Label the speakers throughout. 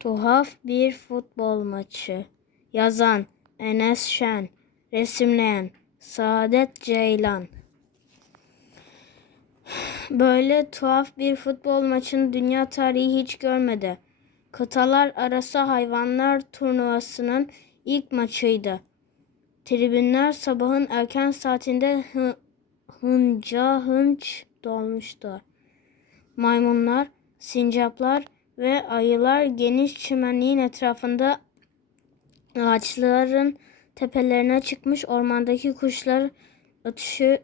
Speaker 1: Tuhaf bir futbol maçı. Yazan Enes Şen. Resimleyen Saadet Ceylan. Böyle tuhaf bir futbol maçını dünya tarihi hiç görmedi. Kıtalar arası hayvanlar turnuvasının ilk maçıydı. Tribünler sabahın erken saatinde hı- hınca hınç dolmuştu. Maymunlar, sincaplar ve ayılar geniş çimenliğin etrafında ağaçların tepelerine çıkmış ormandaki kuşlar ötüşü,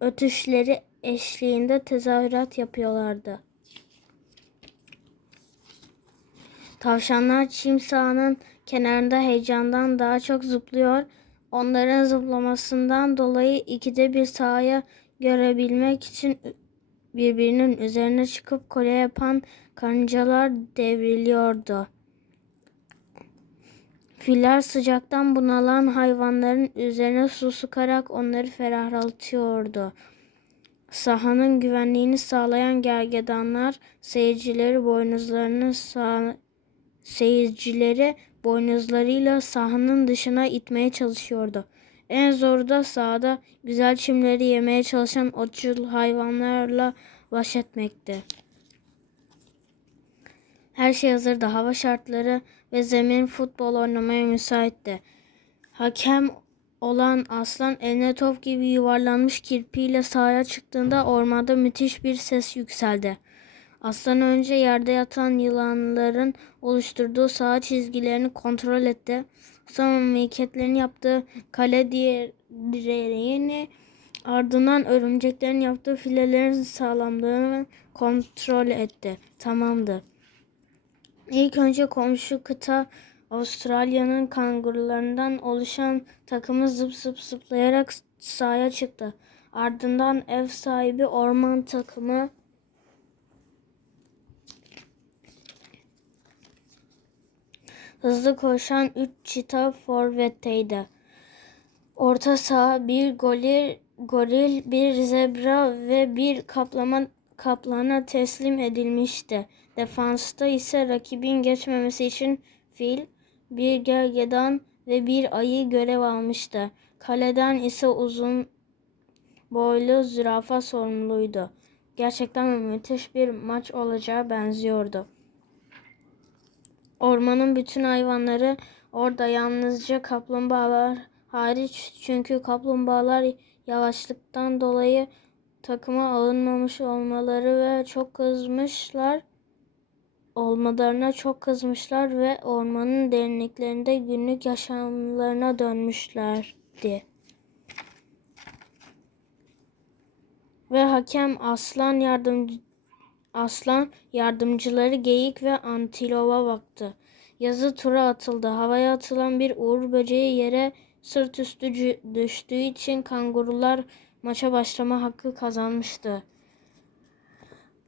Speaker 1: ötüşleri eşliğinde tezahürat yapıyorlardı. Tavşanlar çim sahanın kenarında heyecandan daha çok zıplıyor. Onların zıplamasından dolayı ikide bir sahaya görebilmek için birbirinin üzerine çıkıp kole yapan karıncalar devriliyordu. Filler sıcaktan bunalan hayvanların üzerine su sıkarak onları ferahlatıyordu. Sahanın güvenliğini sağlayan gergedanlar seyircileri boynuzlarını sağ, seyircileri boynuzlarıyla sahanın dışına itmeye çalışıyordu. En zoru da sahada güzel çimleri yemeye çalışan otçul hayvanlarla baş etmekti. Her şey hazırdı. Hava şartları ve zemin futbol oynamaya müsaitti. Hakem olan aslan eline top gibi yuvarlanmış kirpiyle sahaya çıktığında ormanda müthiş bir ses yükseldi. Aslan önce yerde yatan yılanların oluşturduğu saha çizgilerini kontrol etti. Sonra mimiketlerini yaptığı kale direğini ardından örümceklerin yaptığı filelerin sağlamlığını kontrol etti. Tamamdı. İlk önce komşu kıta Avustralya'nın kangurularından oluşan takımı zıp zıp zıplayarak sahaya çıktı. Ardından ev sahibi orman takımı hızlı koşan 3 çita forvetteydi. Orta saha bir goril, goril, bir zebra ve bir kaplama kaplana teslim edilmişti. Defansta ise rakibin geçmemesi için fil, bir gergedan ve bir ayı görev almıştı. Kaleden ise uzun boylu zürafa sorumluydu. Gerçekten müthiş bir maç olacağı benziyordu. Ormanın bütün hayvanları orada yalnızca kaplumbağalar hariç çünkü kaplumbağalar yavaşlıktan dolayı takıma alınmamış olmaları ve çok kızmışlar olmalarına çok kızmışlar ve ormanın derinliklerinde günlük yaşamlarına dönmüşlerdi. Ve hakem aslan yardımcı aslan yardımcıları geyik ve antilova baktı. Yazı tura atıldı. Havaya atılan bir uğur böceği yere sırt üstü düştüğü için kangurular maça başlama hakkı kazanmıştı.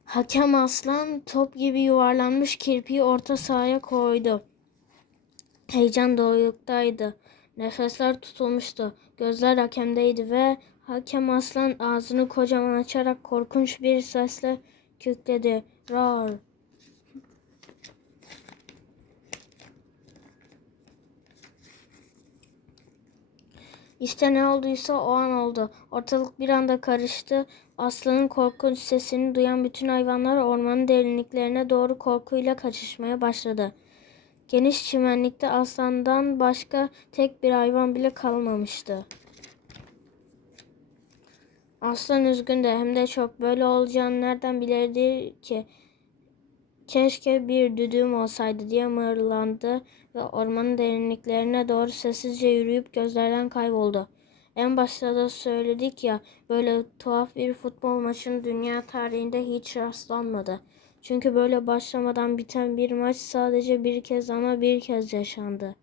Speaker 1: Hakem aslan top gibi yuvarlanmış kirpiyi orta sahaya koydu. Heyecan doğuktaydı. Nefesler tutulmuştu. Gözler hakemdeydi ve hakem aslan ağzını kocaman açarak korkunç bir sesle kükredi. Rar. İşte ne olduysa o an oldu. Ortalık bir anda karıştı. Aslanın korkunç sesini duyan bütün hayvanlar ormanın derinliklerine doğru korkuyla kaçışmaya başladı. Geniş çimenlikte aslandan başka tek bir hayvan bile kalmamıştı. Aslan üzgündü hem de çok. Böyle olacağını nereden bilirdi ki? Keşke bir düdüğüm olsaydı diye mırlandı ve ormanın derinliklerine doğru sessizce yürüyüp gözlerden kayboldu. En başta da söyledik ya böyle tuhaf bir futbol maçının dünya tarihinde hiç rastlanmadı. Çünkü böyle başlamadan biten bir maç sadece bir kez ama bir kez yaşandı.